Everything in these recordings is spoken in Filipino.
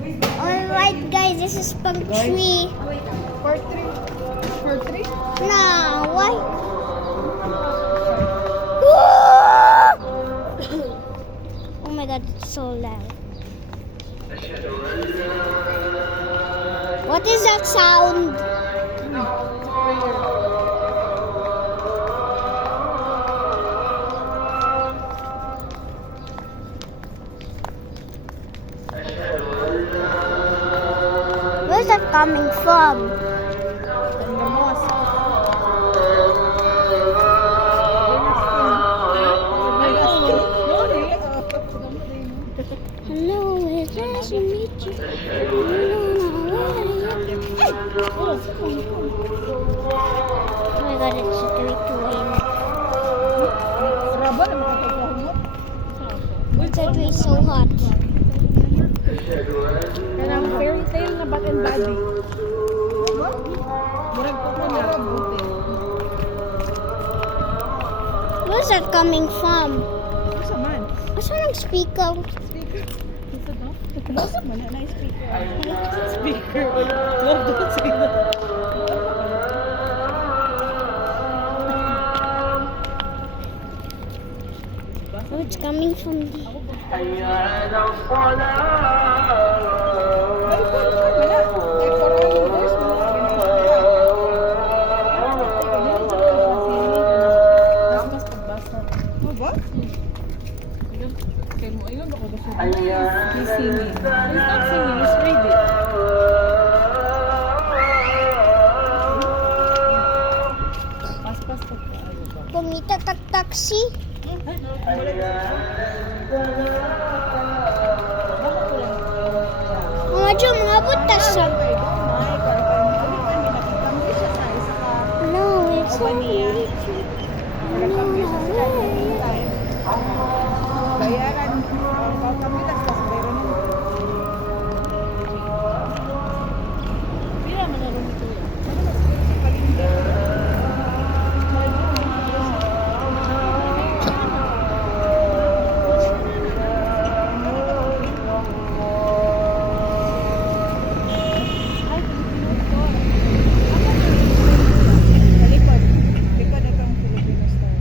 Alright guys, this is pang tree. Part 3. Part 3? Nah, why? Oh my god, it's so loud. What is that sound? Where's that coming from? From the mosque. Hello, it's nice to meet you. Oh my god, it's raining. Raba na makapagpahon mo. It's actually so hot. Kanang fairy tale na bat and body. Murag ko na buti. Where's that coming from? Sa man. Asa ng speaker? Speaker. Isa to? Nasa man na speaker. Speaker. Love to say that. Oh, it's coming from the... He's singing. He's not singing, he's reading. Pas-pas to. Pumita taxi. Mga Diyo, mga butas sa... No, it's not me. Bayaran. Kami tas kas bayaran mo. Pila man na ron ito. Likod itong Filipino star.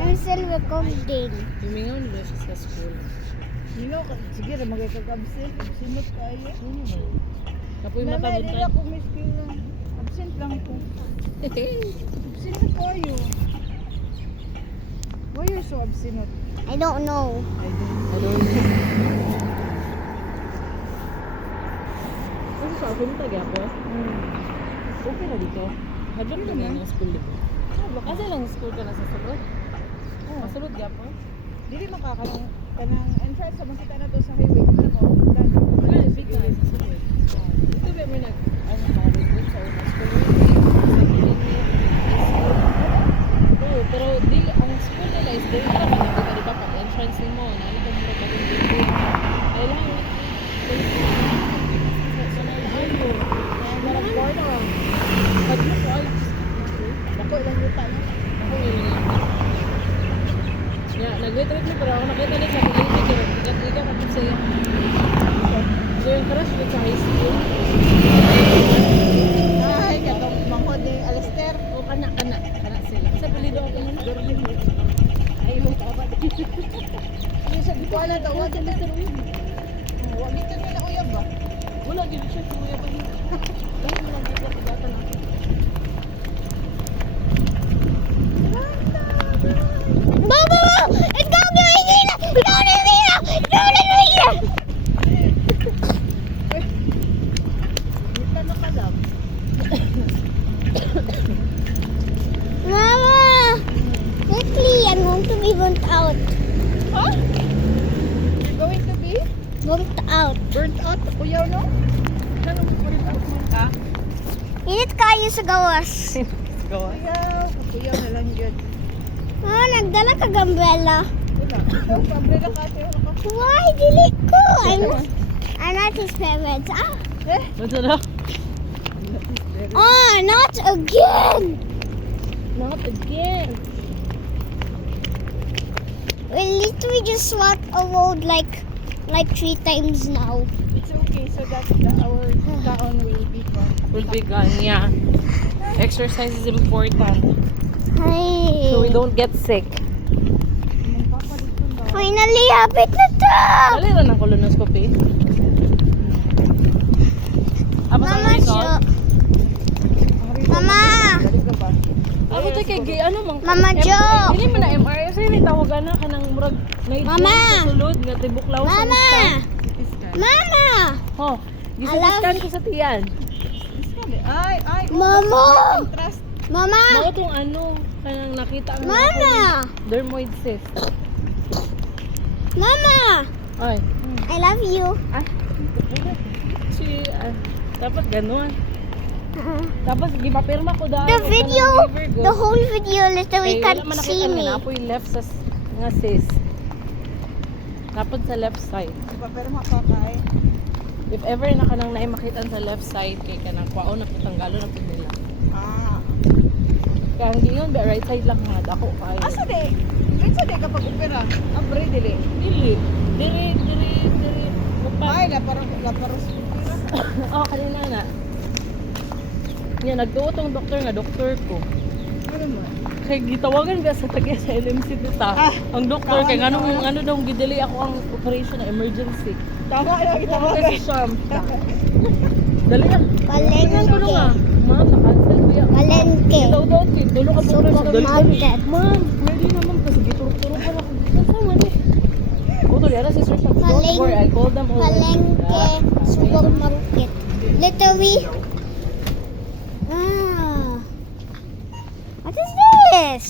I'm still recording. Humingaw nila siya sa school. Nino, sige na magkakabsent. Absent kayo. Kapoy Mama, mata hindi ako miss ko lang. Absent lang po. Absent na kayo. Why you're so absent? I don't know. Ano? Ano sa ako nito gyapon? Okay na dito. Hadlon ka na ng school dito. Kasi lang school ka na sa sulod. Masulod gyapon. Dili makakanang kanang entrance sa makita na to sa highway. Ano ko? Wala na big na sa sulod. Ito ba may nag ano mga sa unang school. Oo, pero di ang school nila is very naman dito ka di ba pag entrance nimo na ano ka mura ka din dito. Ay lang sa nalayo. Marang corner. Pag mo ko ay Bako lang yung tayo. ako yun nga. Yeah, nag-wait-wait mo pero ako nakita niya sa kulit pero tigat-tigat ako sa iyo. So yung crush ko sa high school. Ay, katong manghod ni Alistair. O kana sila. Sa pilido ako nun. Ay, mo ka ba? Hindi sa Bikuana daw. Wala din Mr. Win. Wala dito nila uyab ba? Wala gid siya kuya pa niya. Dahil mo lang dito pagatan ako. Mama! It's coming right here! It's coming right here! It's coming right here! Dito na ka lang. Mama! Quickly, I'm going to be burnt out. Huh? You're going to be Burnt out. burnt out? Kuyaw, no? Anong burnt out mo? Ha? Init kayo sa gawas. Kuyaw. Kuyaw na lang yun. Oh, nagdala ka umbrella. Wala. Ikaw, umbrella ka ate. Why, dili ko? I'm not his parents. Ah. What's it up? Oh, not again. Not again. At least we just swapped a load like 3 times now. It's okay, so that our taon will be gone. Will be gone, yeah. Exercise is important. Hi. So we don't get sick. Finally, habit na to. Dali rin ang colonoscopy. Apa sa Mama, mga siya. Mama. Ako tayo kay gay, ano mang... Mama Jo. Hindi mo na MRI. Sa'yo ni tawagan na ka ng murag... Mama. Sulod nga tibuklaw sa Mama. lista. Mama. Oh, gisitiskan ko sa tiyan. Ay, Mama. Trust. Mama. Mao tong ano, kanang nakita ang Mama. dermoid cyst. Mama. Ay, I love you. si... dapat ganun. Tapos, gipapirma ko dahil. The video, the whole video, later we can't see me. Napo yung left sa nga cyst. Tapos sa left side. Pero makakay. If ever na kanang naay makita sa left side, kay kanang kwao na putanggalo na po nila. Ah. Kaya ang gingon, ba right side lang nga dako kay. Asa de? Asa de kapag opera? Abre dili. Dili. Dili. Ay, la para sa opera. Oh, kanina na. Yan, nagtuo tong doktor nga, doktor ko. Ano mo? Kaya gitawagan ka sa taga sa LMC dita. Ang doktor, kaya ano daw, gidali ako ang operation na emergency. Tama na kita mo. Kasi siya, dali na. Palengke. Ano nga? Ma'am, na-cancel niya. Palengke. Daw, tulo ka po rin. Supermarket. Ma'am, ready naman kasi gituro-turo pa na ako. Saan man eh? Utol, yan na si Sir Sam. Don't worry, I called them already. Palengke. Supermarket. Literally. Ah. What is this?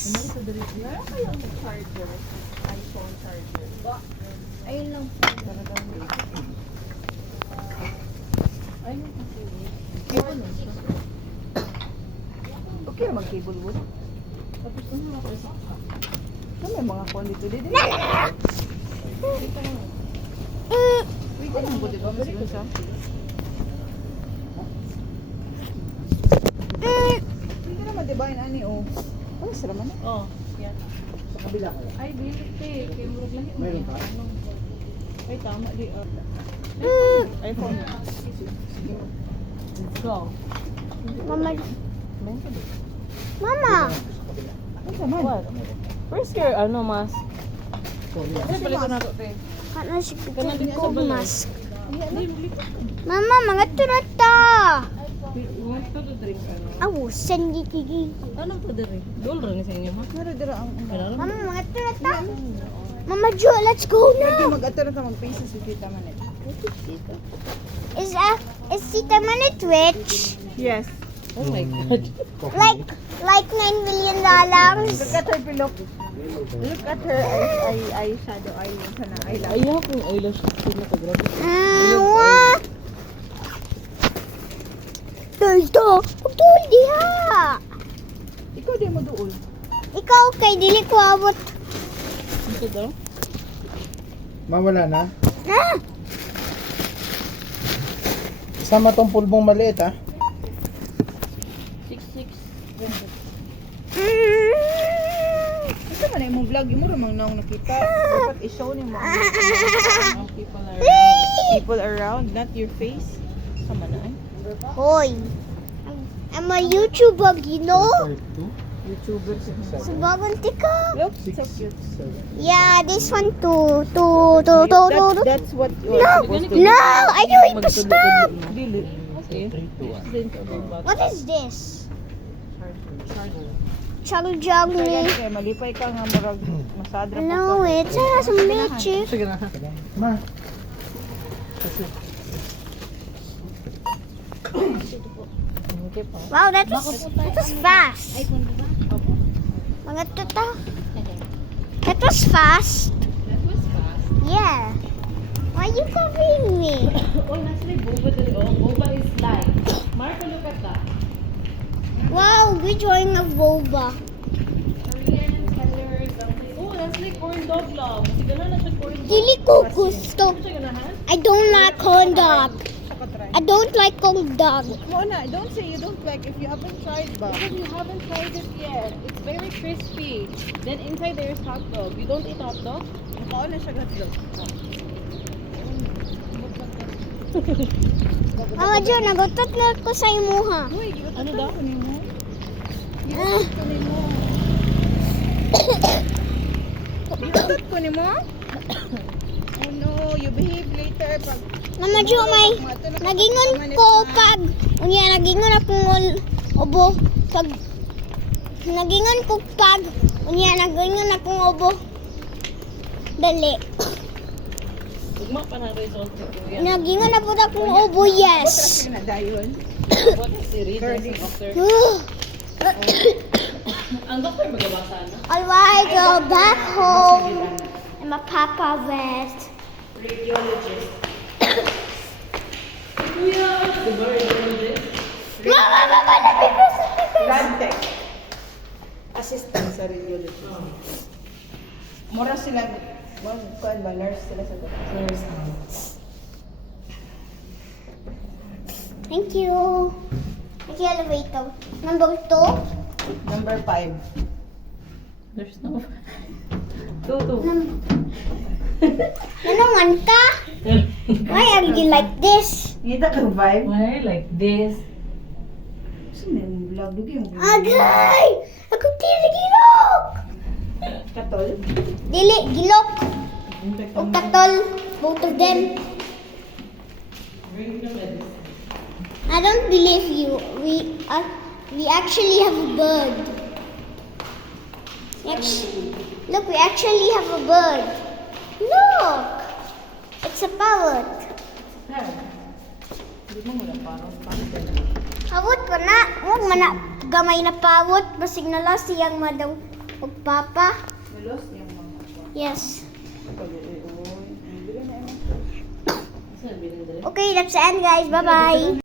Ayun lang. Okay naman cable mo. Ano may mga kon dito dito? Wait, ano mo dito? Sige sa. Hindi naman diba yun ani oh. Ano sila man? Oh, yan. Sa kabila ko. Ay, dili te. Kaya murag lang yun. Meron pa? Ay, tama di. iPhone. Let's go. Mama. Mama. Ano sa man? What? Where's your, mask? Ano pala na to, te? Kana si Kana din ko sa balay. mask. Mama, mga turata. Want to drink, ano? Aw, sendi kigi. Anong pa diri? Dol rin sa inyo, ma? Naro dira ang Kailangan Mama, mga turata. Mama Jo, let's go Lagi now. mag-ato na ta mag-face si Tita Manet. Is Tita Man a Twitch? Yes. Oh my God. Like $9 million? Look at her pillow. Look at her eyeshadow eyeliner sana eyeliner. Ayaw kong eyelash kasi na grabe. What? Dito, pagtuloy diha. Ikaw di mo duol. Ikaw kay dili ko abot. Ito daw? Mawala na. Ah, Sama tong pulbong maliit ha. 6'6". Ito man ay mo vlog mo ramang naong nakita. Dapat i-show ni mo ang people around, not your face. Sama na ay. Hoy. I'm a YouTuber, you know? YouTuber siya. Subagon tika. Look, so cute. Yeah, this one too. That's what you No, are supposed to do. no, I need to stop. Dili. What is this? Charger. Changjang Kaya ni. kay malipay ka nga murag masadra po No, ka. it's a some magic. Sige na. Ma. Okay pa. Wow, that was fast. Mga tuta. That was fast. That was fast. Yeah. Why are you covering me? Oh, nasa boba dito. Oh, boba is live. Marco, look at that. Wow, good drawing of boba. Korean colors. Oh, that's like corn dog lang. Kasi gano'n na siya corn dog. Dili ko gusto. Ano siya ganahan? I don't like corn dog. Saka try. I don't like corn dog. Mona, don't say you don't like if you haven't tried ba. Because you haven't tried it yet. It's very crispy. Then inside there is hot dog. You don't eat hot dog? Mukha na siya gatlog. Mama Jo, nagutot na ko sa imuha. Uy, gigot Ano daw? ko nimo. Ah, Ko nimo. Gigot ko nimo. Oh no, you behave later pag Mama Jo, may nagingon ko kag unya nagingon akong obo kag nagingon ko kag unya nagingon akong obo. Dali. Ugma pa na result ko yan. Nagingon na po akong obo, yes. Kasi na dayon. What is the reason doctor? Ang doctor magabasa na? Alright, go back home. And my papa rest. Kuya! Diba radiologist? Mama, mama, nabibasa. Lab tech. Assistant sa radiologist. Mura sila, kuan ba, nurse sila sa doktor. Thank you. Thank you, elevator. Number 2. Number 5. There's no... Two. Nanungan ka? Why are you like this? Ngita ka vibe? Why like this? Saan na yung vlog? Dugi yung Agay! Ako tiri gilok! katol. Dili, gilok. O katol. Both of them. Bring the medicine. I don't believe you. We actually have a bird. Look, we actually have a bird. Look! It's a parrot. Hindi mo muna parang pangit. Parrot ko na. Huwag man na gamay na parrot. Basig na lang siyang madaw. O papa. Melos yung mga ako. Yes. Pag-iuwi. Hindi na Saan binili? Okay, that's the end guys. Bye-bye.